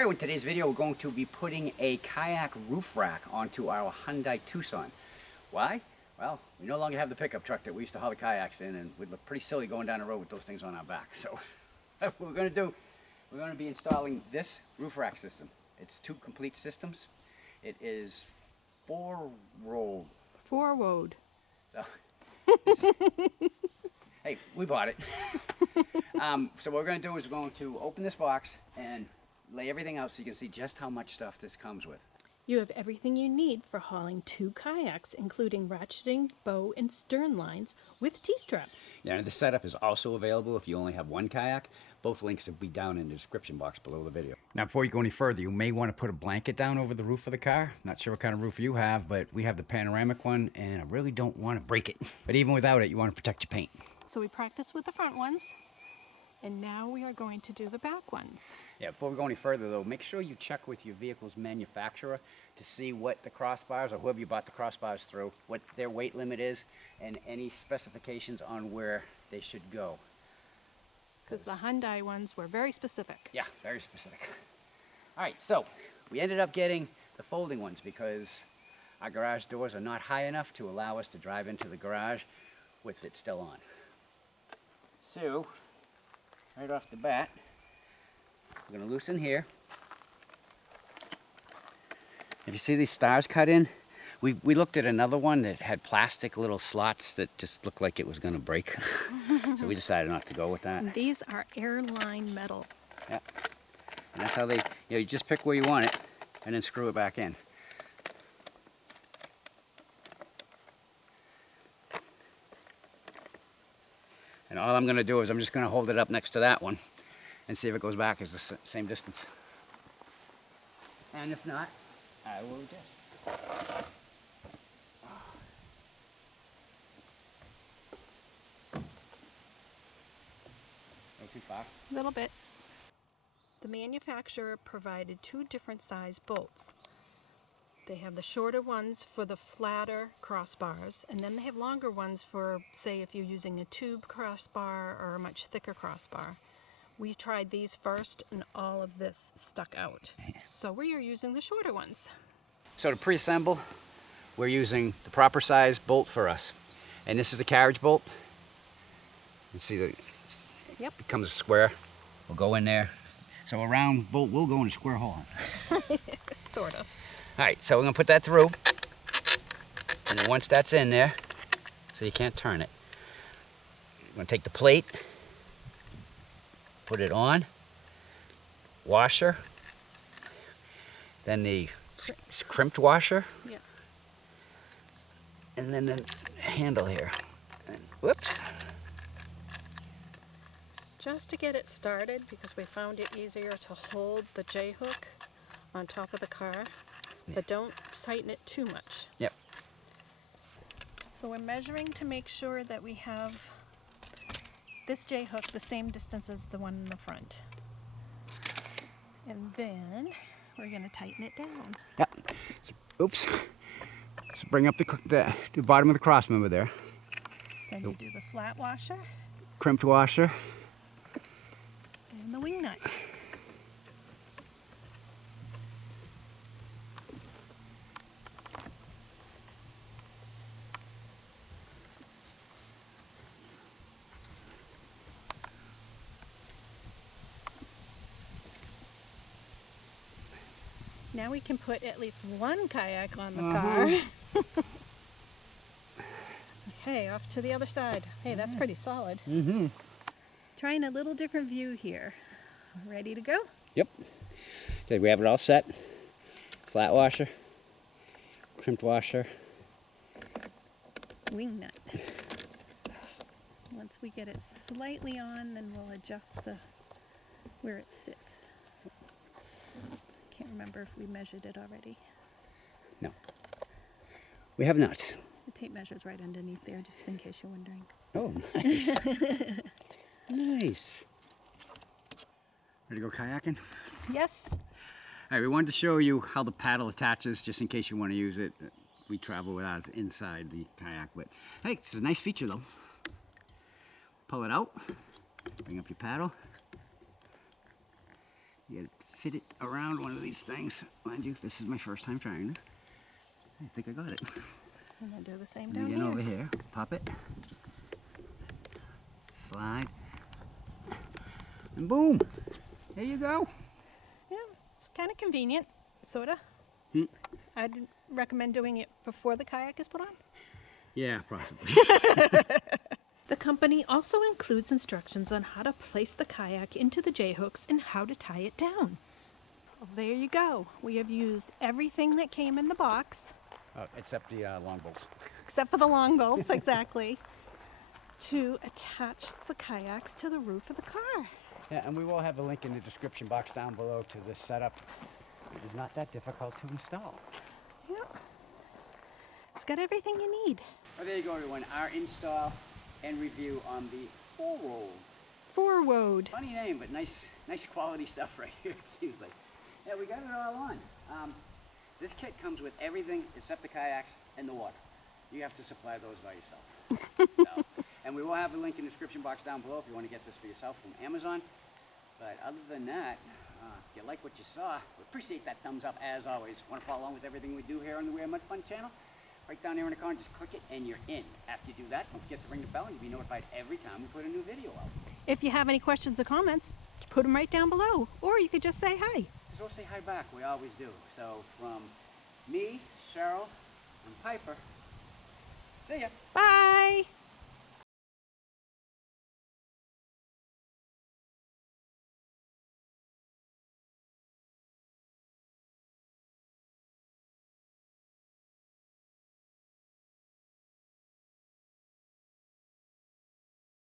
Alright, with today's video we're going to be putting a kayak roof rack onto our Hyundai Tucson. Why? Well, we no longer have the pickup truck that we used to haul the kayaks in, and we'd look pretty silly going down the road with those things on our back. So what we're going to do, we're going to be installing this roof rack system. It's two complete systems. It is Forwode. Forwode. So, hey, we bought it. So what we're going to do is we're going to open this box and lay everything out so you can see just how much stuff this comes with. You have everything you need for hauling 2 kayaks, including ratcheting, bow, and stern lines with T-straps. Yeah, and the setup is also available if you only have one kayak. Both links will be down in the description box below the video. Now, before you go any further, you may want to put a blanket down over the roof of the car. Not sure what kind of roof you have, but we have the panoramic one, and I really don't want to break it. But even without it, you want to protect your paint. So we practiced with the front ones, and now we are going to do the back ones. Yeah, before we go any further though, make sure you check with your vehicle's manufacturer to see what the crossbars, or whoever you bought the crossbars through, what their weight limit is, and any specifications on where they should go. Because the Hyundai ones were very specific. Yeah, very specific. All right, so we ended up getting the folding ones because our garage doors are not high enough to allow us to drive into the garage with it still on. So, right off the bat, we're going to loosen here. If you see these stars cut in, we looked at another one that had plastic little slots that just looked like it was going to break. So we decided not to go with that. And these are airline metal. Yeah. And that's how they, you just pick where you want it and then screw it back in. And all I'm going to do is I'm just going to hold it up next to that one and see if it goes back as the same distance. And if not, I will adjust. Go too far? A little bit. The manufacturer provided 2 different size bolts. They have the shorter ones for the flatter crossbars, and then they have longer ones for, say, if you're using a tube crossbar or a much thicker crossbar. We tried these first, and all of this stuck out. So we are using the shorter ones. So to pre-assemble, we're using the proper size bolt for us. And this is a carriage bolt. You see that Yep. it comes a square. We'll go in there. So a round bolt will go in a square hole. Sort of. All right, so we're gonna put that through. And then once that's in there, so you can't turn it, we're gonna take the plate, put it on, washer, then the crimped washer, Yeah. and then the handle here. And whoops. Just to get it started, because we found it easier to hold the J-hook on top of the car, but don't tighten it too much. Yep. So we're measuring to make sure that we have this J-hook the same distance as the one in the front. And then we're going to tighten it down. Yep. Oops. So bring up the bottom of the cross member there. Then you do the flat washer Crimped washer. and the wing nut. Now we can put at least one kayak on the car. Okay, off to the other side. Hey, that's pretty solid. Mm-hmm. Trying a little different view here. Ready to go? Yep. Okay, we have it all set. Flat washer, crimped washer. Wing nut. Once we get it slightly on, then we'll adjust where it sits. Can't remember if we measured it already. No. We have not. The tape measure's right underneath there, just in case you're wondering. Oh, nice. Nice. Ready to go kayaking? Yes. All right, we wanted to show you how the paddle attaches, just in case you want to use it. We travel with ours inside the kayak, but hey, it's a nice feature though. Pull it out, bring up your paddle. You get it fit it around one of these things. Mind you, this is my first time trying this. I think I got it. I'm gonna do the same And down again here. over here, pop it, slide, and boom! There you go. Yeah, it's kind of convenient, sorta. Hmm. I'd recommend doing it before the kayak is put on. Yeah, possibly. The company also includes instructions on how to place the kayak into the J-hooks and how to tie it down. Well, there you go. We have used everything that came in the box, Except the long bolts. except for the long bolts, exactly, to attach the kayaks to the roof of the car. Yeah, and we will have a link in the description box down below to this setup. It is not that difficult to install. Yeah. It's got everything you need. Well, there you go, everyone. Our install and review on the Forwode. Forwode. Funny name, but nice quality stuff right here, it seems like. Yeah, we got it all on. This kit comes with everything except the kayaks and the water. You have to supply those by yourself. So, and we will have a link in the description box down below if you want to get this for yourself from Amazon. But other than that, if you like what you saw, we appreciate that thumbs up as always. Want to follow along with everything we do here on the WeRmudfun channel? Right down there in the corner, just click it and you're in. After you do that, don't forget to ring the bell and you'll be notified every time we put a new video out. If you have any questions or comments, put them right down below. Or you could just say hi. So we'll say hi back, we always do. So from me, Cheryl, and Piper, see ya. Bye.